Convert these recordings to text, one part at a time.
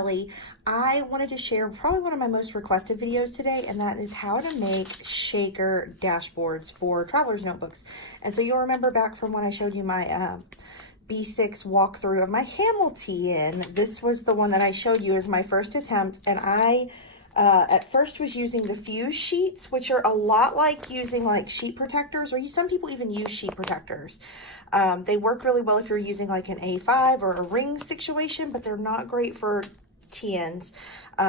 Kelly. I wanted to share probably one of my most requested videos today, and that is how to make shaker dashboards for traveler's notebooks. And so you'll remember back from when I showed you my B6 walkthrough of my Hamilton. This was the one that I showed you as my first attempt, and I at first was using the fuse sheets, which are a lot like using like sheet protectors, or some people even use sheet protectors. They work really well if you're using like an A5 or a ring situation, but they're not great for TNs.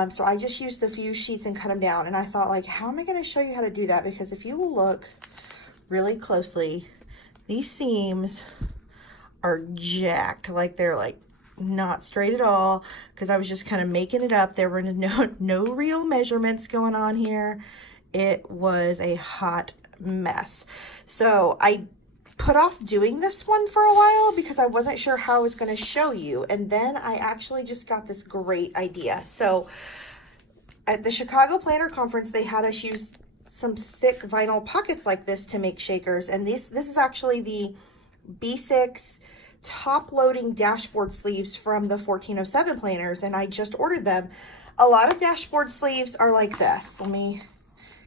So I just used the fuse sheets and cut them down, and I thought, like, how am I going to show you how to do that? Because if you will look really closely, these seams are jacked, like they're like not straight at all, because I was just kind of making it up. There were no real measurements going on here. It was a hot mess. So I put off doing this one for a while because I wasn't sure how I was going to show you, and then I actually just got this great idea. So at the Chicago Planner Conference, they had us use some thick vinyl pockets like this to make shakers, and this is actually the B6 top-loading dashboard sleeves from the 1407 planners, and I just ordered them. A lot of dashboard sleeves are like this. Let me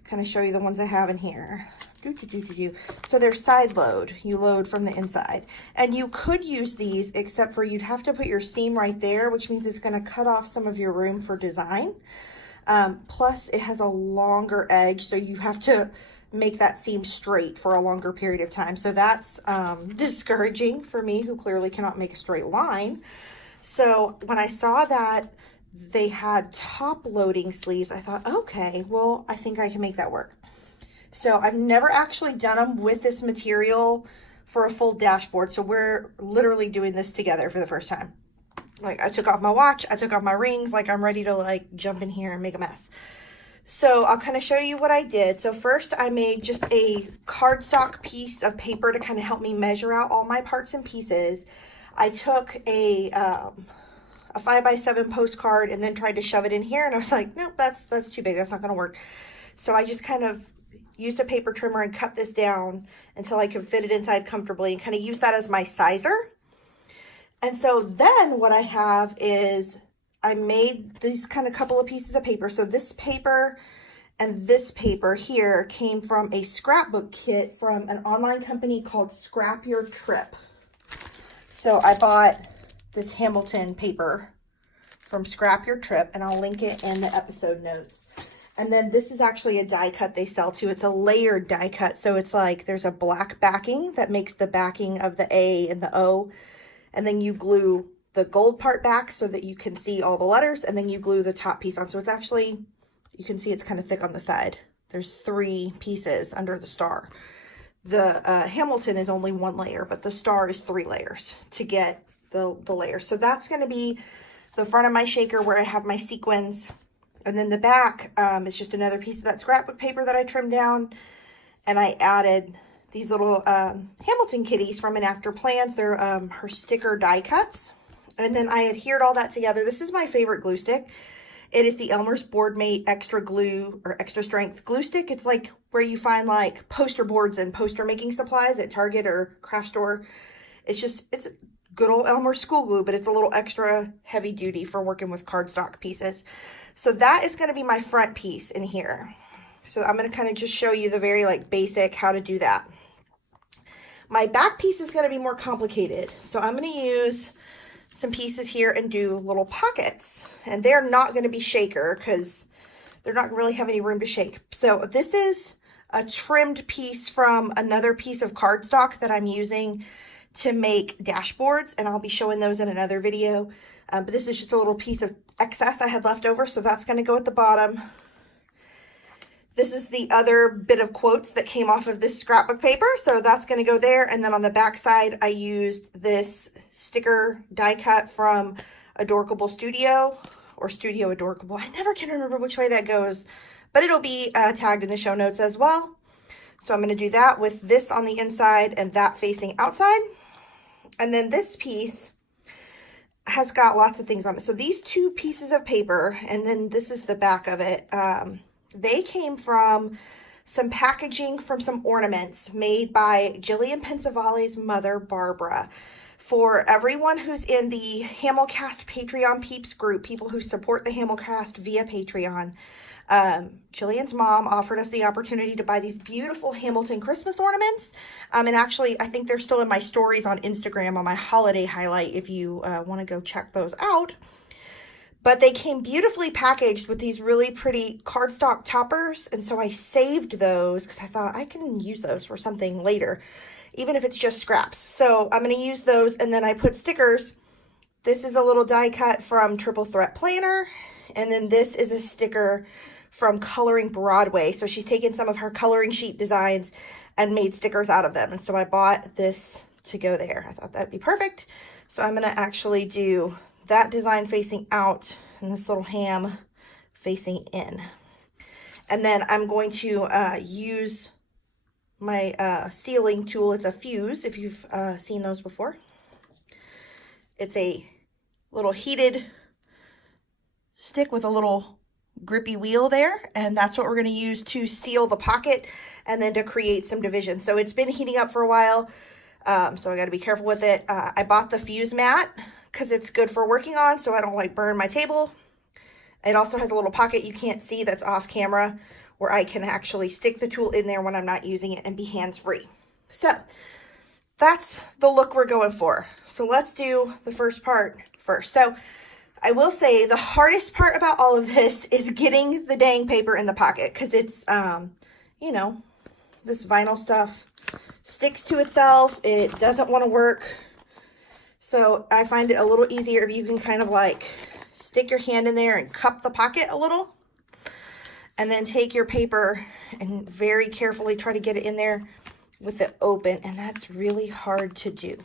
kind of show you the ones I have in here. So they're side load. You load from the inside, and you could use these, except for you'd have to put your seam right there, which means it's going to cut off some of your room for design. Plus it has a longer edge, so you have to make that seam straight for a longer period of time. So that's discouraging for me, who clearly cannot make a straight line. So when I saw that they had top loading sleeves, I thought, okay, well, I think I can make that work. So I've never actually done them with this material for a full dashboard. So we're literally doing this together for the first time. Like, I took off my watch, I took off my rings, like I'm ready to like jump in here and make a mess. So I'll kind of show you what I did. So first I made just a cardstock piece of paper to kind of help me measure out all my parts and pieces. I took a 5x7 postcard and then tried to shove it in here, and I was like, nope, that's too big, that's not going to work. So I just kind of used a paper trimmer and cut this down until I could fit it inside comfortably, and kind of use that as my sizer. And so then what I have is I made these kind of couple of pieces of paper. So this paper and this paper here came from a scrapbook kit from an online company called Scrap Your Trip. So I bought this Hamilton paper from Scrap Your Trip, and I'll link it in the episode notes. And then this is actually a die cut they sell too. It's a layered die cut. So it's like there's a black backing that makes the backing of the A and the O. And then you glue the gold part back so that you can see all the letters, and then you glue the top piece on. So it's actually, you can see it's kind of thick on the side. There's 3 pieces under the star. The Hamilton is only 1 layer, but the star is 3 layers to get the layer. So that's going to be the front of my shaker where I have my sequins. And then the back is just another piece of that scrapbook paper that I trimmed down. And I added these little Hamilton kitties from an After Plans. They're her sticker die cuts. And then I adhered all that together. This is my favorite glue stick. It is the Elmer's Boardmate Extra Glue or Extra Strength glue stick. It's like where you find like poster boards and poster making supplies at Target or craft store. It's good old Elmer's school glue, but it's a little extra heavy duty for working with cardstock pieces. So that is going to be my front piece in here. So I'm going to kind of just show you the very like basic how to do that. My back piece is going to be more complicated. So I'm going to use some pieces here and do little pockets, and they're not going to be shaker because they're not really have any room to shake. So this is a trimmed piece from another piece of cardstock that I'm using to make dashboards, and I'll be showing those in another video. But this is just a little piece of excess I had left over, so that's going to go at the bottom. This is the other bit of quotes that came off of this scrapbook paper, so that's going to go there. And then on the back side, I used this sticker die cut from Adorkable Studio, or Studio Adorkable. I never can remember which way that goes, but it'll be tagged in the show notes as well. So I'm going to do that with this on the inside and that facing outside. And then this piece has got lots of things on it. So these 2 pieces of paper, and then this is the back of it. They came from some packaging from some ornaments made by Jillian Pensavale's mother, Barbara, for everyone who's in the Hamilcast Patreon peeps group, people who support the Hamilcast via Patreon. Jillian's mom offered us the opportunity to buy these beautiful Hamilton Christmas ornaments. And actually, I think they're still in my stories on Instagram on my holiday highlight if you want to go check those out. But they came beautifully packaged with these really pretty cardstock toppers. And so I saved those because I thought I can use those for something later, even if it's just scraps. So I'm going to use those. And then I put stickers. This is a little die cut from Triple Threat Planner. And then this is a sticker from Coloring Broadway. So she's taken some of her coloring sheet designs and made stickers out of them. And so I bought this to go there. I thought that'd be perfect. So I'm going to actually do that design facing out and this little ham facing in. And then I'm going to use my sealing tool. It's a fuse, if you've seen those before. It's a little heated stick with a little grippy wheel there, and that's what we're going to use to seal the pocket and then to create some division. So it's been heating up for a while, so I got to be careful with it. I bought the fuse mat because it's good for working on, so I don't like burn my table. It also has a little pocket you can't see that's off camera where I can actually stick the tool in there when I'm not using it and be hands-free. So that's the look we're going for. So let's do the first part first. So I will say the hardest part about all of this is getting the dang paper in the pocket, because it's, you know, this vinyl stuff sticks to itself. It doesn't want to work. So I find it a little easier if you can kind of like stick your hand in there and cup the pocket a little, and then take your paper and very carefully try to get it in there with it open. And that's really hard to do.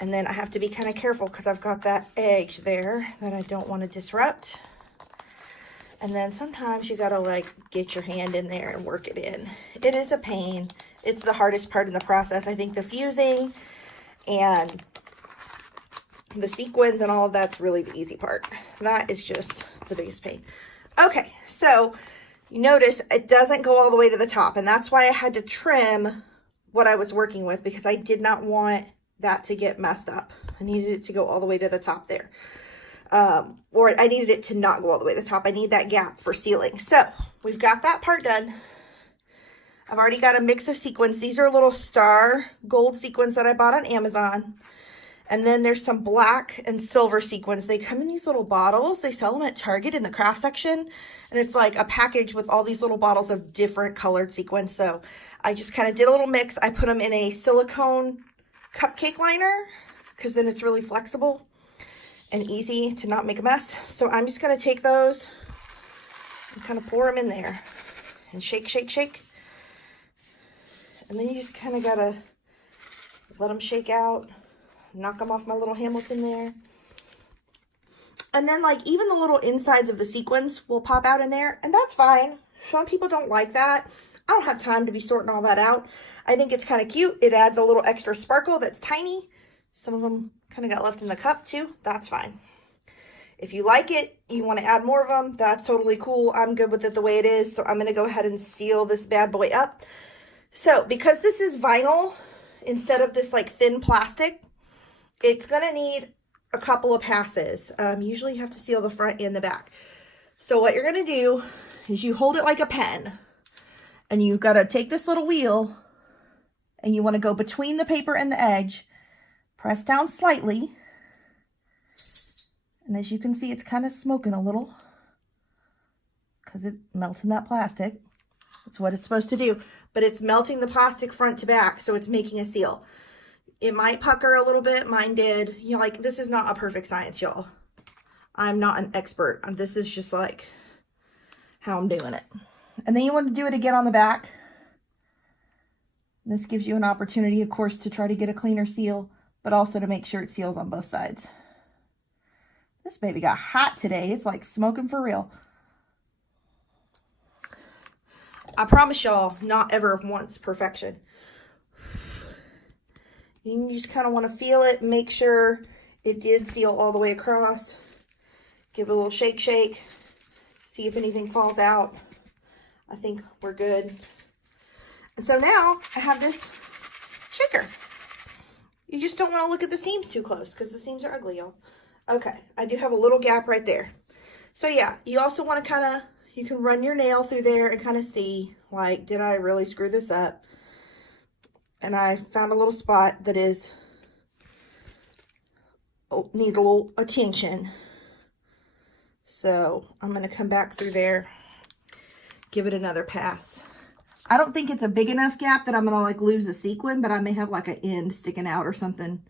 And then I have to be kind of careful because I've got that edge there that I don't want to disrupt. And then sometimes you got to like get your hand in there and work it in. It is a pain. It's the hardest part in the process. I think the fusing and the sequins and all of that's really the easy part. That is just the biggest pain. Okay, so you notice it doesn't go all the way to the top, and that's why I had to trim what I was working with, because I did not want that to get messed up. I needed it to go all the way to the top there. Or I needed it to not go all the way to the top. I need that gap for sealing. So we've got that part done. I've already got a mix of sequins. These are little star gold sequins that I bought on Amazon. And then there's some black and silver sequins. They come in these little bottles. They sell them at Target in the craft section. And it's like a package with all these little bottles of different colored sequins. So I just kind of did a little mix. I put them in a silicone cupcake liner because then it's really flexible and easy to not make a mess. So I'm just going to take those and kind of pour them in there and shake, shake, shake. And then you just kind of got to let them shake out. Knock them off my little Hamilton there. And then like even the little insides of the sequins will pop out in there, and that's fine. Some people don't like that. I don't have time to be sorting all that out. I think it's kind of cute. It adds a little extra sparkle that's tiny. Some of them kind of got left in the cup too. That's fine. If you like it, you want to add more of them, that's totally cool. I'm good with it the way it is. So I'm going to go ahead and seal this bad boy up. So because this is vinyl instead of this like thin plastic, it's going to need a couple of passes. Usually you have to seal the front and the back. So what you're going to do is you hold it like a pen, and you've got to take this little wheel and you want to go between the paper and the edge, press down slightly. And as you can see, it's kind of smoking a little because it's melting that plastic. That's what it's supposed to do, but it's melting the plastic front to back. So it's making a seal. It might pucker a little bit. Mine did. You know, like, this is not a perfect science, y'all. I'm not an expert. This is just like how I'm doing it. And then you want to do it again on the back. This gives you an opportunity, of course, to try to get a cleaner seal, but also to make sure it seals on both sides. This baby got hot today. It's like smoking for real. I promise y'all, not ever once perfection. You just kind of want to feel it, make sure it did seal all the way across. Give it a little shake, shake. See if anything falls out. I think we're good. And so now I have this shaker. You just don't want to look at the seams too close because the seams are ugly, y'all. Okay, I do have a little gap right there. So yeah, you also want to kind of, you can run your nail through there and kind of see, like, did I really screw this up? And I found a little spot that is, needs a little attention. So I'm going to come back through there, give it another pass. I don't think it's a big enough gap that I'm going to like lose a sequin, but I may have like an end sticking out or something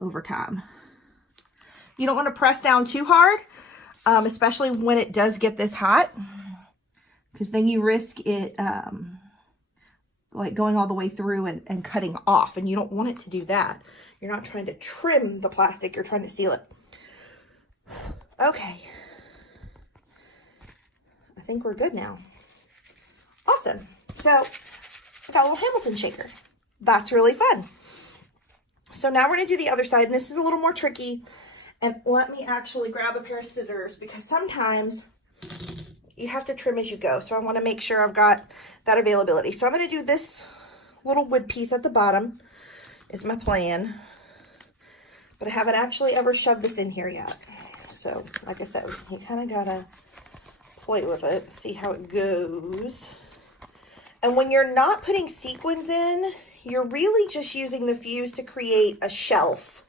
over time. You don't want to press down too hard, especially when it does get this hot, because then you risk it like going all the way through and cutting off, and you don't want it to do that. You're not trying to trim the plastic, you're trying to seal it. Okay. I think we're good now. Awesome. So I got a little Hamilton shaker. That's really fun. So now we're going to do the other side, and this is a little more tricky. And let me actually grab a pair of scissors, because sometimes you have to trim as you go. So I want to make sure I've got that availability. So I'm going to do this little wood piece at the bottom is my plan. But I haven't actually ever shoved this in here yet. So like I said, you kind of got to play with it, see how it goes. And when you're not putting sequins in, you're really just using the fuse to create a shelf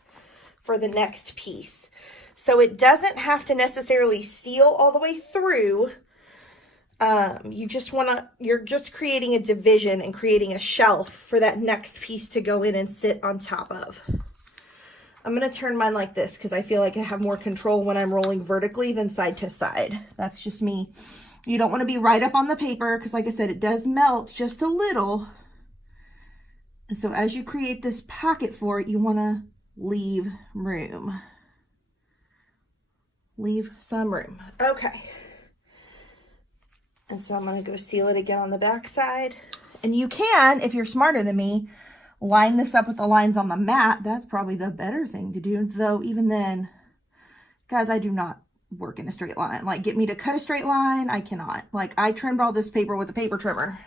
for the next piece. So it doesn't have to necessarily seal all the way through. You're just creating a division and creating a shelf for that next piece to go in and sit on top of. I'm going to turn mine like this because I feel like I have more control when I'm rolling vertically than side to side. That's just me. You don't want to be right up on the paper because, like I said, it does melt just a little. And so as you create this pocket for it, you want to leave room. Leave some room. Okay. And so I'm going to go seal it again on the back side. And you can, if you're smarter than me, line this up with the lines on the mat. That's probably the better thing to do. Though even then, guys, I do not work in a straight line. Like, get me to cut a straight line, I cannot. Like, I trimmed all this paper with a paper trimmer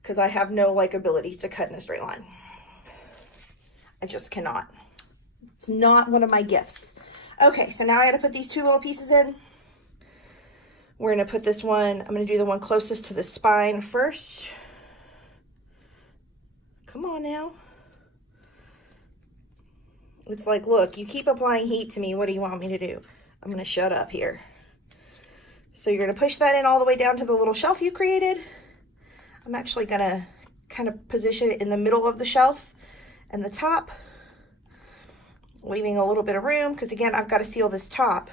because I have no like ability to cut in a straight line. I just cannot. It's not one of my gifts. Okay, so now I got to put these two little pieces in. We're going to put this one, I'm going to do the one closest to the spine first. Come on now. It's like, look, you keep applying heat to me. What do you want me to do? I'm going to shut up here. So you're going to push that in all the way down to the little shelf you created. I'm actually going to kind of position it in the middle of the shelf and the top, leaving a little bit of room because, again, I've got to seal this top.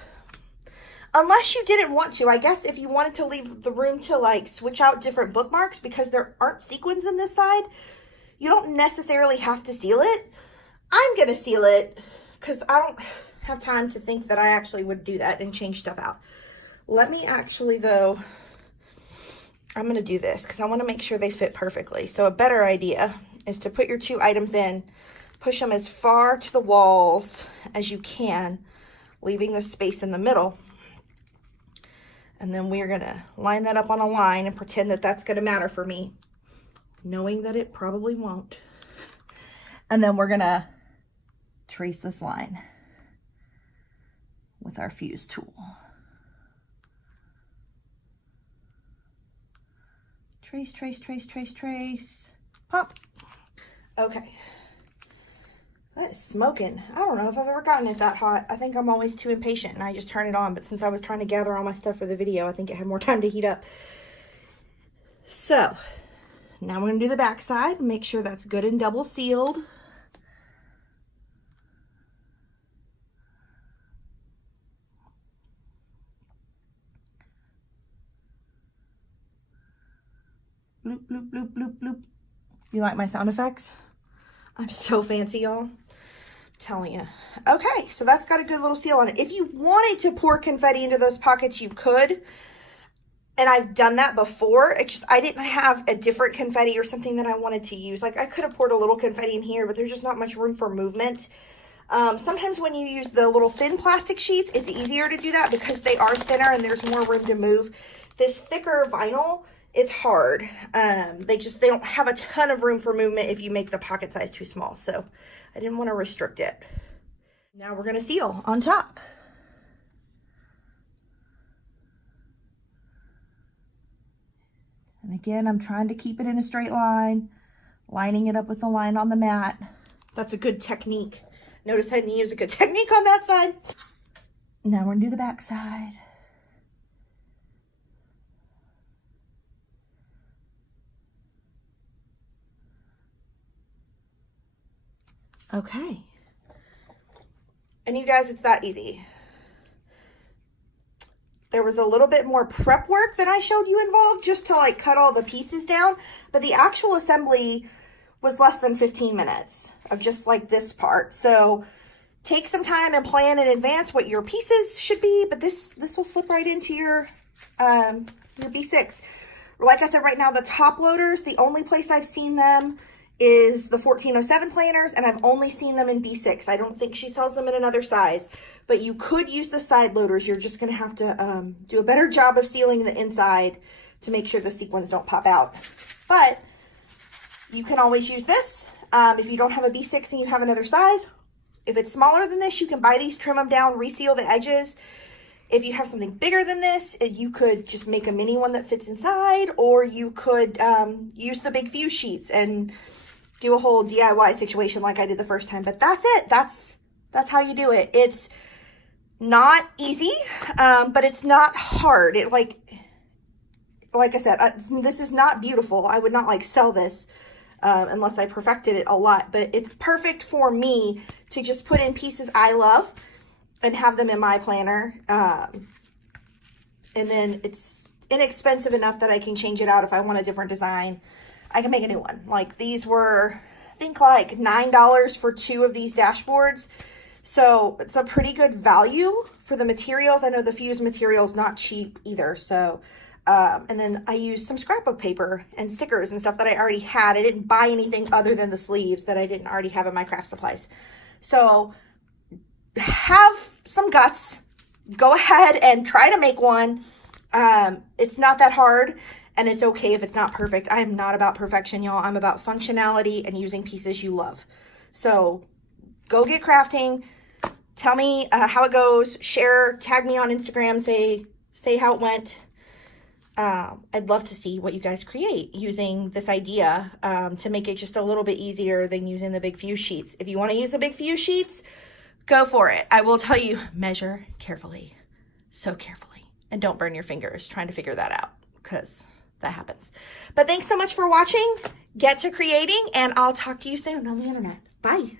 Unless you didn't want to. I guess if you wanted to leave the room to like switch out different bookmarks because there aren't sequins in this side, you don't necessarily have to seal it. I'm going to seal it because I don't have time to think that I actually would do that and change stuff out. Let me actually, though, I'm going to do this because I want to make sure they fit perfectly. So a better idea is to put your two items in, push them as far to the walls as you can, leaving the space in the middle. And then we're going to line that up on a line and pretend that that's going to matter for me, knowing that it probably won't. And then we're going to trace this line with our fuse tool. Trace, trace, trace, trace, trace. Pop. Okay. That is smoking. I don't know if I've ever gotten it that hot. I think I'm always too impatient and I just turn it on. But since I was trying to gather all my stuff for the video, I think it had more time to heat up. So now we're going to do the back side. Make sure that's good and double sealed. Bloop, bloop, bloop, bloop, bloop. You like my sound effects? I'm so fancy, y'all. I'm telling you. Okay, so that's got a good little seal on it. If you wanted to pour confetti into those pockets, you could. And I've done that before. It's just I didn't have a different confetti or something that I wanted to use. Like, I could have poured a little confetti in here, but there's just not much room for movement. Sometimes when you use the little thin plastic sheets, it's easier to do that because they are thinner and there's more room to move. This thicker vinyl it's hard. They don't have a ton of room for movement if you make the pocket size too small. So I didn't want to restrict it. Now we're going to seal on top. And again, I'm trying to keep it in a straight line, lining it up with the line on the mat. That's a good technique. Notice I didn't use a good technique on that side. Now we're going to do the back side. Okay. And you guys, it's that easy. There was a little bit more prep work that I showed you involved just to like cut all the pieces down, but the actual assembly was less than 15 minutes of just like this part. So take some time and plan in advance what your pieces should be, but this will slip right into your B6. Like I said, right now, the top loaders, the only place I've seen them is the 1407 planners, and I've only seen them in B6. I don't think she sells them in another size, but you could use the side loaders. You're just going to have to do a better job of sealing the inside to make sure the sequins don't pop out. But you can always use this if you don't have a B6 and you have another size. If it's smaller than this, you can buy these, trim them down, reseal the edges. If you have something bigger than this, you could just make a mini one that fits inside, or you could use the big fuse sheets and do a whole DIY situation like I did the first time. But that's it. That's how you do it. It's not easy, but it's not hard. It like I said, this is not beautiful. I would not like sell this unless I perfected it a lot, but it's perfect for me to just put in pieces I love and have them in my planner. And then it's inexpensive enough that I can change it out if I want a different design. I can make a new one. Like these were, I think like $9 for 2 of these dashboards. So it's a pretty good value for the materials. I know the fuse material is not cheap either. So, and then I used some scrapbook paper and stickers and stuff that I already had. I didn't buy anything other than the sleeves that I didn't already have in my craft supplies. So have some guts. Go ahead and try to make one. It's not that hard. And it's okay if it's not perfect. I am not about perfection, y'all. I'm about functionality and using pieces you love. So go get crafting. Tell me how it goes. Share, tag me on Instagram. Say how it went. I'd love to see what you guys create using this idea to make it just a little bit easier than using the big fuse sheets. If you want to use the big fuse sheets, go for it. I will tell you, measure carefully, so carefully, and don't burn your fingers trying to figure that out, because that happens. But thanks so much for watching. Get to creating, and I'll talk to you soon on the internet. Bye.